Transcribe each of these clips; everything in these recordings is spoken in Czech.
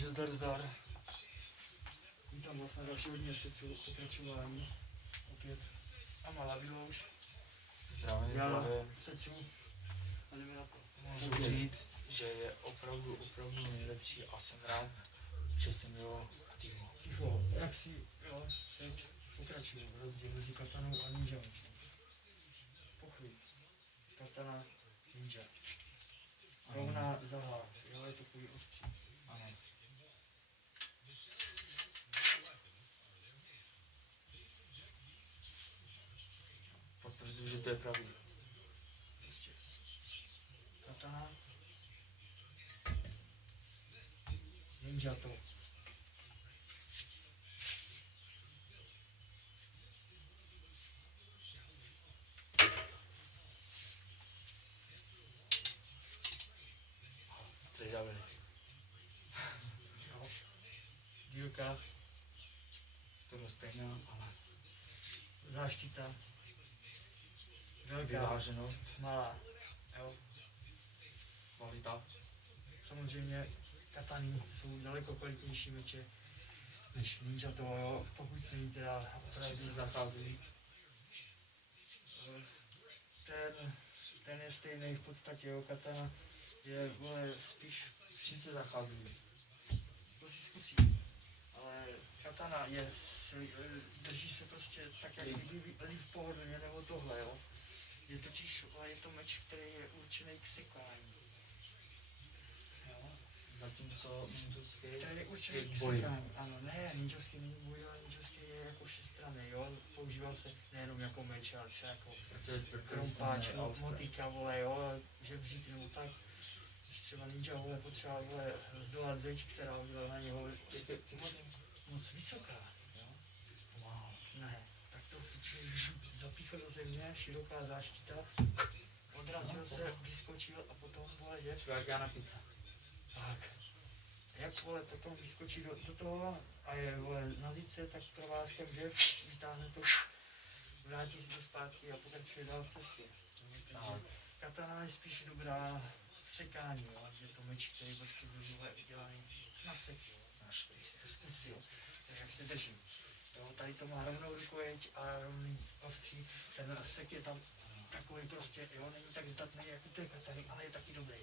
Takže zdar. Vítám vás na dalšího měsíci pokračování. Opět Amala Vilouš. Zdravím, Já secu. A jdeme na to. Můžu říct, že je opravdu nejlepší a jsem rád, že jsem byl v týmu. Ticho, jak si, jo, teď pokračuju. Rozdíl mezi katanou a ninja. Pochví. Katana, ninja. Rovná zahá, jo, je to půj ostří. Ano. Potvrzuji, že to je pravý. Prostě. Katana. Ninja to. Střídavili. Jo. Dílka. Skoro stejná, ale Záštita. Velká. vyváženost, Malá. Jo. kvalita. Samozřejmě katany jsou daleko kvalitnější meče než ninja to, jo. Pokud není teda S čím se zachází? ten je stejný v podstatě, jo. Katana je, vole, spíš, S čím se zachází? to si zkusí. Ale katana je, drží se prostě tak, jak kdyby líp pohodlně nebo tohle, jo. Je totiž, je to meč, který je určený k sekání. Jo. Zatímco ninjovský Který je určený je k k boji. sekání. Ano, ne, ninjovský není boj, ale ninjovský je jako všestranný, jo. Používal se nejenom jako meč, ale třeba jako krompáč, motika, vole, jo, že vžít nebo tak. Když třeba ninja, vole, potřeba, vole, zdolat zeď, která byla na něho moc vysoká, jo. Ne, tak to zapíchl do země, široká záštita, odrazil se, vyskočil a potom, vole, je. Jak já na pizza. Tak. Jak, vole, potom vyskočí do toho a je, vole, na zice, tak provázkem, že vytáhne to, vrátí si to zpátky a pokračuje dál v cestě. Takže katana je spíš dobrá v sekání, jo, že to meč, který prostě byl, vole, udělaný na sek, jo. Když si to zkusil, tak jak se držím. Jo, tady to má rovnou rukojeť a rovný ostří, ten sek je tam takový prostě, jo, není tak zdatný jako ty katany, ale je taky dobrý.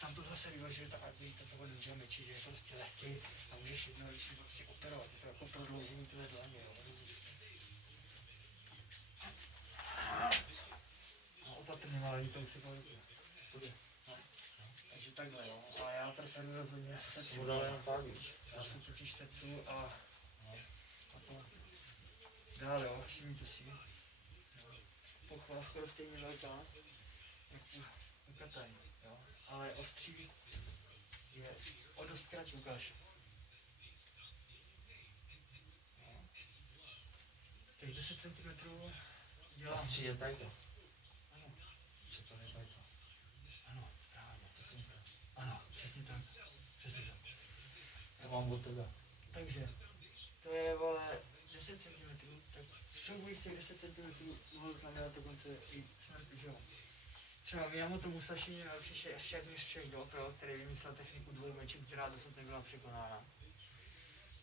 Tam to zase vyvažuje tak, jak víte, toho ninja meči, že je prostě lehký a můžeš jednoduše prostě operovat, je to jako prodloužení tvé dlaně, jo. A opatrně malý, to už si pověděl. No. Takže takhle, jo. A já preferuji rozhodně secu. Dal jenom pár, víš. Já jsem totiž secu a to dál, jo, všimněte si. Pochva skoro stejně velká, jak u katany, jo. Ale ostří je o dost kratší, ukáž. No. Těch 10 cm dělám. Ostří je tady to. Ano, Že to je tady to. ano, správně. To jsem se. Ano, přesně tak. Přesně tak. To mám od tebe. Takže, to je, vole, 10 cm, tak v souboji z těch 10 cm mohlo znamenat dokonce i smrt, že jo. Třeba Miyamoto Musashi měl přišel šermíř všech dob, který vymyslel techniku dvou mečů, která dosud nebyla překonána.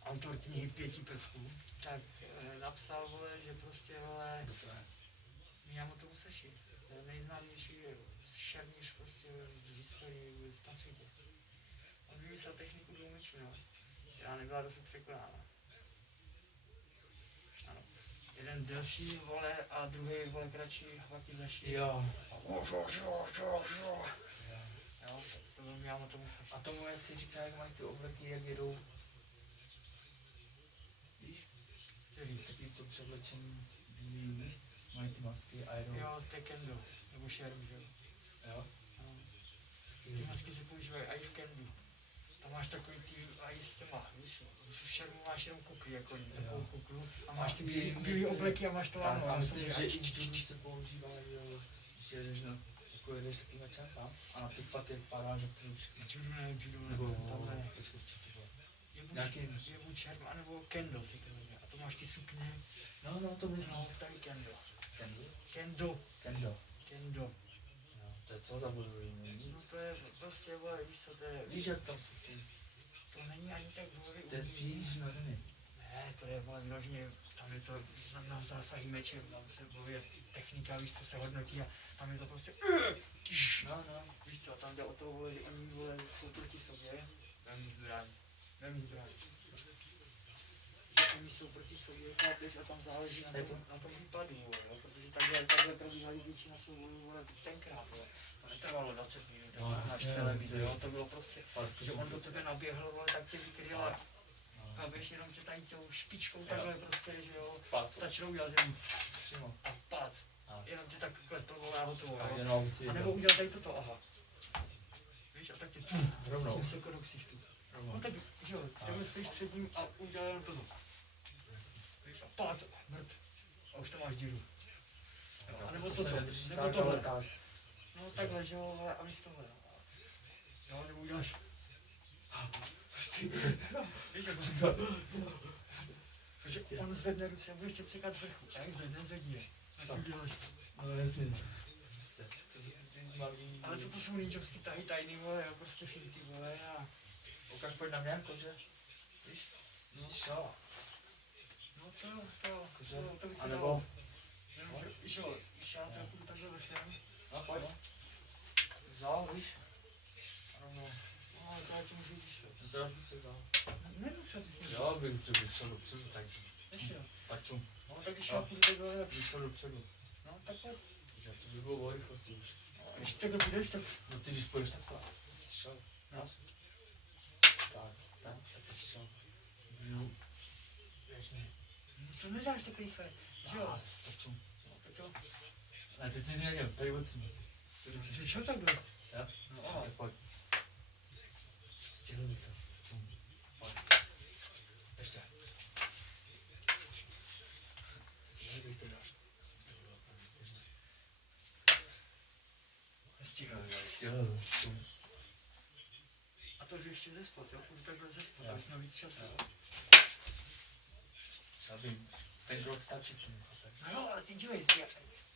Autor knihy 5 prvků, tak napsal, vole, že prostě, vole, Miyamoto Musashi, to je nejznámější šermíř prostě v historii vůbec na světě. On vymyslel techniku dvou mečů, no, která nebyla dosud překonána. Ano. Jeden delší, vole, a druhý, vole, kratší, wakizashi. Jo. Jo, to byl Miyamoto Musashi. A tomu, jak si říká, jak mají ty obleky, jak jedou. Víš? Který? Taky to převlečení bílý, víš? Mají ty masky a jedou. Jo, to je kendo, nebo sherm, že jo. Jo? No. Ty masky se používají i v kendu. Tam máš takový ty, i s těma, víš, v šermu máš jenom kukly, jako takovou kuklu, a máš ty bílý obleky a máš to lano. A myslím, že i judu se používá, jo, když jedeš na, jako jedeš takovým mečem tam a na ty fakt jak padáš a ty všechny. Judo ne, Nebo, tam ne. co to bylo? Je buď šerm, anebo kendo se to jmenuje. A to máš ty sukně. No, to myslím. No, tady kendo. Kendo? Kendo. No, to je co za bojový, No to je prostě, vole, víš co to je, víš jak tam jsou ty? to není ani tak vole To je spíš na zemi. Ne, to je vole vyloženě, tam je to na zásahy mečem, tam se bojuje technika, víš co se hodnotí a tam je to prostě No, no. víš co, tam jde o to, vole, že oni vole jsou proti sobě, vem zbraň. Oni jsou proti sobě, chápeš, a tam záleží na tom výpadu, vole, jo, protože takhle probíhaly většina soubojů, vole, tenkrát, vole. To netrvalo 20 minut, No, tak jasně, na televizi, jo. jo, to bylo prostě, že on do tebe naběhl, vole, tak tě vykryl a chápeš, jenom tě tady tou špičkou takhle prostě, že jo, stačilo udělat jenom Přímo. a pac, jenom tě tak klepl, vole, a hotovo, A jo. jenom si A nebo udělal tady toto, aha. Víš, a tak tě rovnou. s tím se do ksichtu. No tak, že jo, takhle stojíš před ním a udělal jenom toto. Víš, a pac, mrt. A už tam máš díru. Jo, a nebo toto, nebo tohle. No takhle, že jo, vole, a víš tohle. Jo, nebo uděláš. Víš, jak to. Takže on zvedne ruce a bude ještě cekat z vrchu. A jak zvedne, zvedni je. A ty uděláš. No jasně. To jsou ty malý... Ale toto jsou ninjovský tahy tajný, vole, jo, prostě finty, vole, a... Ukáž, pojď na mě, jakože. Víš? No. Šala. No to by se A dalo. nebo... Jenom, že, víš jo, když já teda půjdu takhle vrchem, No, pojď. Vzal, víš? no, ale to já ti můžu, víš co. No to já už bych se vzal. Nemusel bys mě. Jo, bych šel dopředu, tak. Ještě jo. Pačum. No, tak když já půjdu takhle, tak... Bych šel dopředu. No, tak pojď. Takže to by bylo o rychlosti už. A když takhle půjdeš, tak... No ty když půjdeš takhle, jsi šel. No. Tak ty jsi šel. Jo. Běžně. No, to nedáš tak rychle, že jo? Pačum. No, tak jo. Ne, teď jsi změnil, tady odsunu si. Ty jsi šel takhle. Jo? No, Tak pojď. Stěhuj to. Pojď. Ještě. Stěhuj to dáš. Stěhuj. a to jde ještě ze spod, jo? Půjdu takhle ze spod, Jo. abys měl víc času, Jo. jo? Aby ten krok stačí k tomu, chápeš? No jo, ale ty dívej,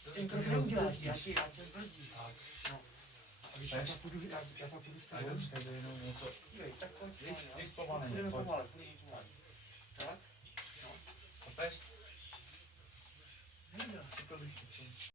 To ten ty krok mě neuděláš, rozbrzdíš. já tě zbrzdím. Tak. No. A víš, já pak půjdu s Tak tebou. už tady jenom je to. Dívej, tak pojď s vámi, jo? Ty zpomaleně, Půjdeme pojď. pomalu. Tak? Chápeš? Nedá. Cykl bych